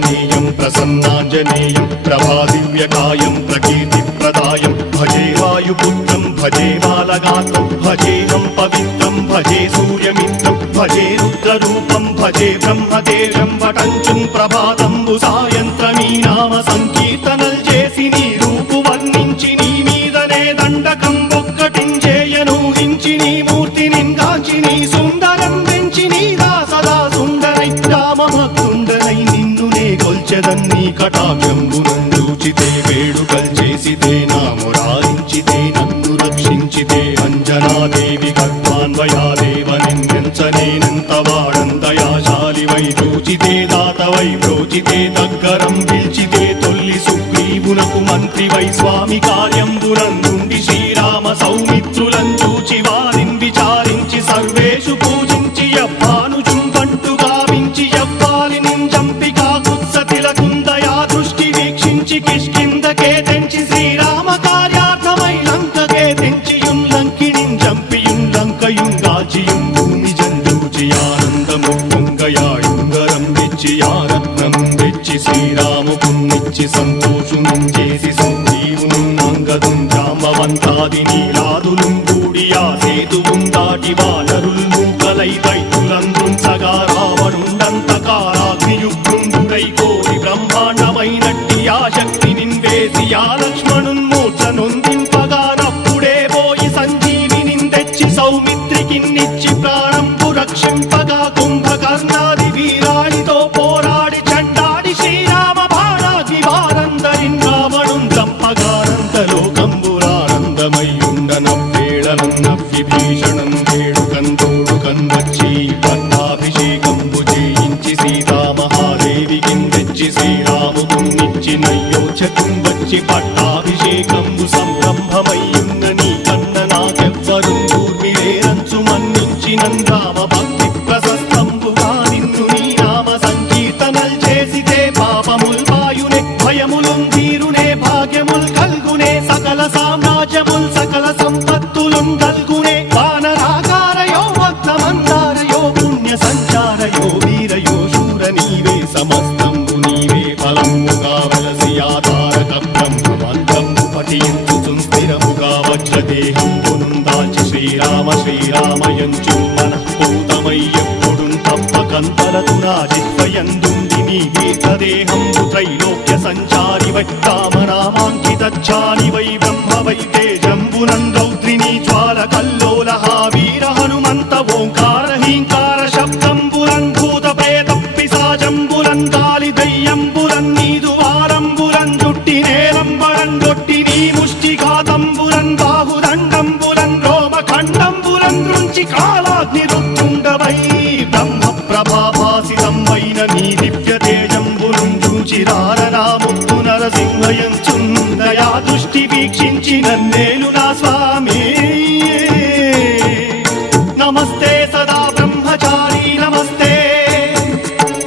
श्रीयाञ्जनेयं प्रसन्नाञ्जनेयं प्रभादिव्यकायं प्रकीर्तिप्रदायं भजे वायुपुत्रं भजे बालगात्रं भजेऽहं पवित्रं भजे सूर्यमित्रं भजे रुद्ररूपं भजे ब्रह्मदेवं वटञ्चुं ప్రభాతంబు సాయంత్రమీ నామ సంకీర్తనల్ చేసి నీ రూపు వర్ణించి నీ మీదనే దండకం ఒక్కటించేయను హించి నీ మూర్తిని గాంచి నీ సుందరం పెంచి నీ దాసదా సుందరై రామభక్తుండనై నిన్నునే కొల్చెదన్ని కటాక్షంబునందూచితే వేడుకల్ చేసితే నా మురారించితే నన్ను రక్షించితే అంజనాదేవి గర్భాన్వయాదేవ నిందించనేనంత వాడందయాశాలివై చూచితే దాతవై బ్రోచితే దగ్గరం పిలిచితే తొల్లి సుగ్రీవునకు మంత్రివై స్వామి కార్యంబునందుండి శ్రీరామ సౌమిత్రులను చూచి వారిని విచారించి సర్వేషు పూజించి యవ్వానుజుంబంటు గావించి యవ్వాలిని చంపి కాకుత్సతిలకుందయా దృష్టి వీక్షించి కిష్కిందకే తెంచి శ్రీరామ కార్యార్థమై లంకకే తెంచియుం లంకిణిం చంపియుం లంకయుం గాచియుం భూమి జందూచి ఆనందము పొంగయాయుంగరం తెచ్చి ఆరత్నం తెచ్చి శ్రీరాముకున్నిచ్చి సంతోషునం చేసి సుగ్రీవును అంగదుం జాంబవంతాది నీలాదులు కూడి ఆ సేతువుం దాటి వానరుల్ మూకలై దైత్యులందృంచగా రావణుండంతకారాగ్నియుగ్రుండుడై కోరి బ్రహ్మాండమైనట్టి ఆ శక్తి నిన్వేసి ఆ లక్ష్మణున్ మూర్ఛ నొందింపగా నప్పుడే పోయి సంజీవిని తెచ్చి సౌమిత్రికిన్నిచ్చి ప్రాణంపు రక్షింపగా కుంభకర్ణాది వీరాళితో పోరాడి చండాడి శ్రీరామ బాణాది వారందరిన్ రావణున్ చంపగానంతలోకంబురానందమయ్యుండనవ్వేళనన్నవ్వి భీషణం వేడుకందోడుకన్ వచ్చి పట్టాభిషేకంబు చేయించి సీతామహాదేవికిన్ తెచ్చి శ్రీరాముకున్నిచ్చి నయ్యోచకుం వచ్చి పట్టాభిషేకంబు సంరంభమయ్యున్న నీ కన్న నాకెవ్వరు ఊర్మిలేరంచు మన్నించి నందామ భక్తి ప్రశస్తంబుగా నిన్ను నీ నామ సంకీర్తనల్ చేసితే పాపముల్ పాయునే భయములుం తీరునే భాగ్యముల్ కల్గునే సకల సామ్రాజ్యముల్ సకల సంపత్తులుం కల్గునే వానరాకారయో భక్తమందారయో పుణ్య సంచారయో వీరయో శూర నీవే సమస్తంబు నీవే ఫలముగా వలసి ఆధారక బ్రహ్మమంత్రము పఠించుచుం స్థిరముగా వజ్రదేహంబునుం దాల్చి శ్రీరామ శ్రీరామయంచు మనఃపూతమై ఎప్పుడుం తప్పకంతరతు నా జిహ్వయందుండి నీ దీర్ఘదేహంబు త్రైలోక్య సంచారివై రామనామాంకితచ్చారివై బ్రహ్మవై తేజంబునం రౌద్రిణీ జ్వాల కల్లోలహ వీర హనుమంత ఓంకార హీంకార శబ్దంబురం భూత ప్రేత పిశాచంబురం కాలి దయ్యంబురం నీదు వారంబురం జుట్టి నేలంబరం గొట్టి నీ ముష్టిఘాతంబురం బాహుదండంబురం రోమఖండంబురం దృంచి కాలాగ్ని రుత్తుండవై బ్రహ్మ ప్రభాభాసితంబైన నీ దివ్య తేజంబురం చూచిరారనా ముత్తు నరసింహయంచుందయా దృష్టి వీక్షించి నన్నేలు నా స్వామి నమస్తే సదా బ్రహ్మచారి నమస్తే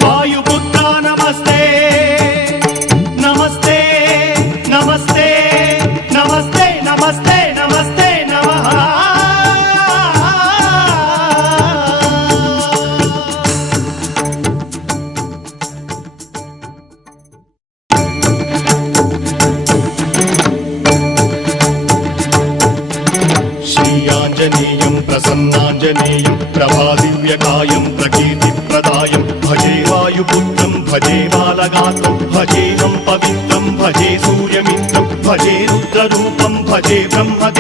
వాయుపుత్ర నమస్తే నమస్తే నమస్తే నమస్తే నమస్తే నమస్తే నమః श्रीयाञ्जनेयं प्रसन्नाञ्जनेयं प्रभादिव्यकायं प्रकीर्तिप्रदायं भजे वायुपुत्रं भजे बालगात्रं भजेऽहं पवित्रं भजे सूर्यमित्रं भजे रुद्ररूपं भजे ब्रह्मदेवं